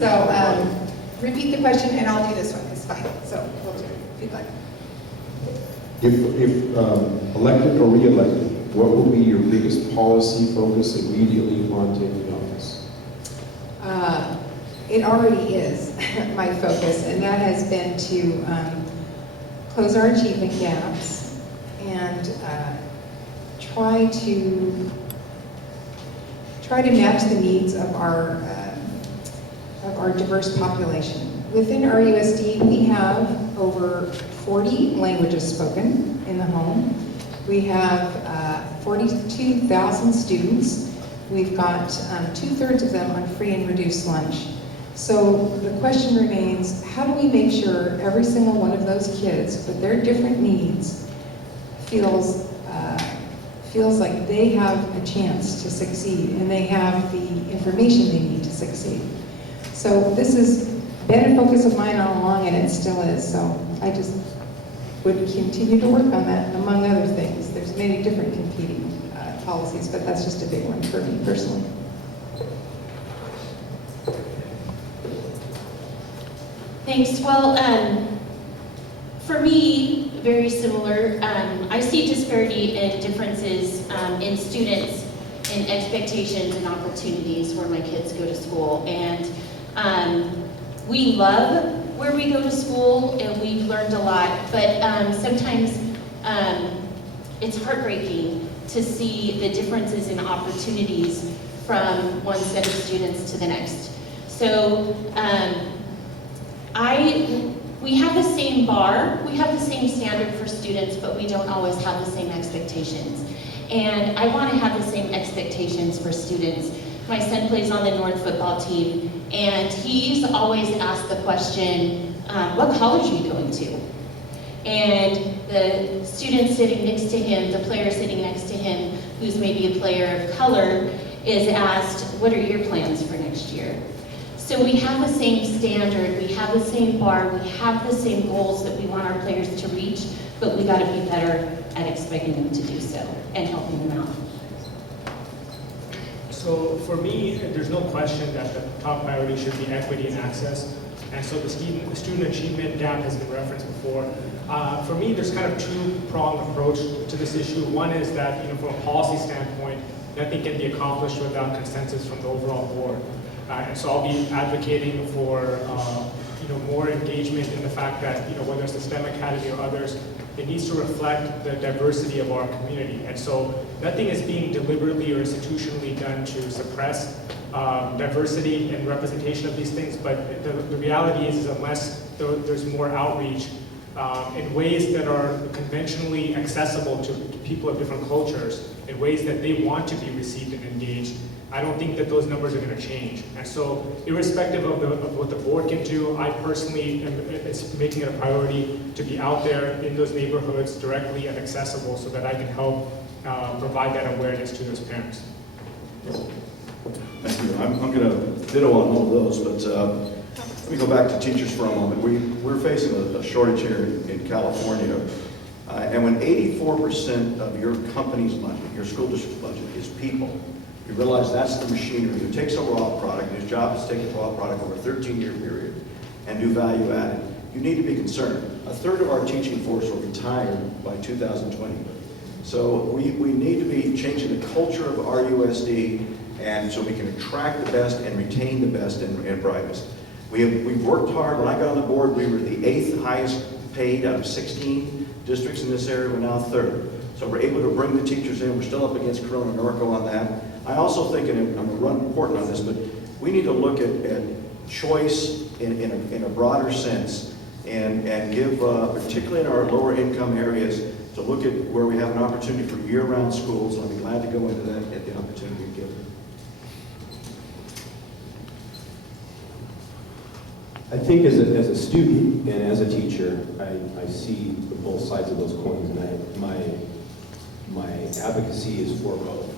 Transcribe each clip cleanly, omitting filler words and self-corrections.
So repeat the question and I'll do this one, it's fine. So we'll do it if you'd like. If elected or re-elected, what will be your biggest policy focus immediately upon taking office? It already is my focus, and that has been to close our achievement gaps and try to match the needs of our diverse population. Within RUSD, we have over 40 languages spoken in the home. We have 42,000 students. We've got 2/3 of them on free and reduced lunch. So the question remains, how do we make sure every single one of those kids with their different needs feels like they have a chance to succeed and they have the information they need to succeed? So this has been a focus of mine all along, and it still is. So I just would continue to work on that, among other things. There's many different competing policies, but that's just a big one for me personally. Thanks. Well, for me, very similar. I see disparity and differences in students and expectations and opportunities where my kids go to school. And we love where we go to school and we've learned a lot, but sometimes it's heartbreaking to see the differences in opportunities from one set of students to the next. So we have the same bar, we have the same standard for students, but we don't always have the same expectations. And I want to have the same expectations for students. My son plays on the North football team, and he's always asked the question, what college are you going to? And the student sitting next to him, the player sitting next to him, who's maybe a player of color, is asked, what are your plans for next year? So we have the same standard, we have the same bar, we have the same goals that we want our players to reach, but we gotta be better at expecting them to do so and helping them out. So for me, there's no question that the top priority should be equity and access. And so the student achievement gap has been referenced before. For me, there's kind of two-pronged approach to this issue. One is that, from a policy standpoint, nothing can be accomplished without consensus from the overall board. And so I'll be advocating for more engagement in the fact that whether it's the STEM Academy or others, it needs to reflect the diversity of our community. And so nothing is being deliberately or institutionally done to suppress diversity and representation of these things, but the reality is unless there's more outreach in ways that are conventionally accessible to people of different cultures, in ways that they want to be received and engaged, I don't think that those numbers are going to change. And so irrespective of what the board can do, I personally am making it a priority to be out there in those neighborhoods directly and accessible so that I can help provide that awareness to those parents. Thank you. I'm going to ditto on all of those, but let me go back to teachers for a moment. We're facing a shortage here in California, and when 84% of your company's budget, your school district's budget, is people, you realize that's the machinery who takes a raw product, whose job is to take a raw product over a 13-year period and do value added. You need to be concerned. 1/3 of our teaching force will retire by 2020. So we need to be changing the culture of RUSD, and so we can attract the best and retain the best and brightest. We've worked hard. When I got on the board, we were the 8th highest paid out of 16 districts in this area. We're now 3rd. So we're able to bring the teachers in. We're still up against Corona and Norco on that. I also think, and I'm going to run important on this, but we need to look at choice in a broader sense and give, particularly in our lower income areas, to look at where we have an opportunity for year-round schools. I'll be glad to go into that at the opportunity given. I think as a student and as a teacher, I see both sides of those coins, and my advocacy is for both.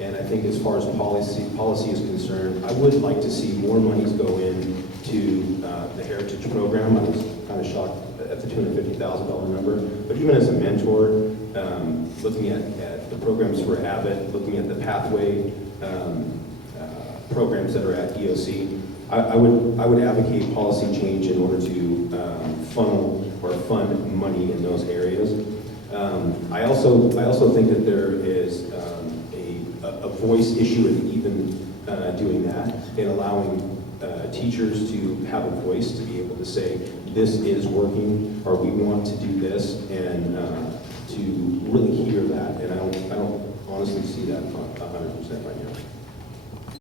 And I think as far as policy is concerned, I would like to see more monies go in to the Heritage Program. I was kind of shocked at the $250,000 number. But even as a mentor, looking at the programs for Abbott, looking at the pathway programs that are at EOC, I would advocate policy change in order to funnel or fund money in those areas. I also think that there is a voice issue in even doing that and allowing teachers to have a voice to be able to say, this is working, or we want to do this, and to really hear that. And I don't honestly see that 100% right now.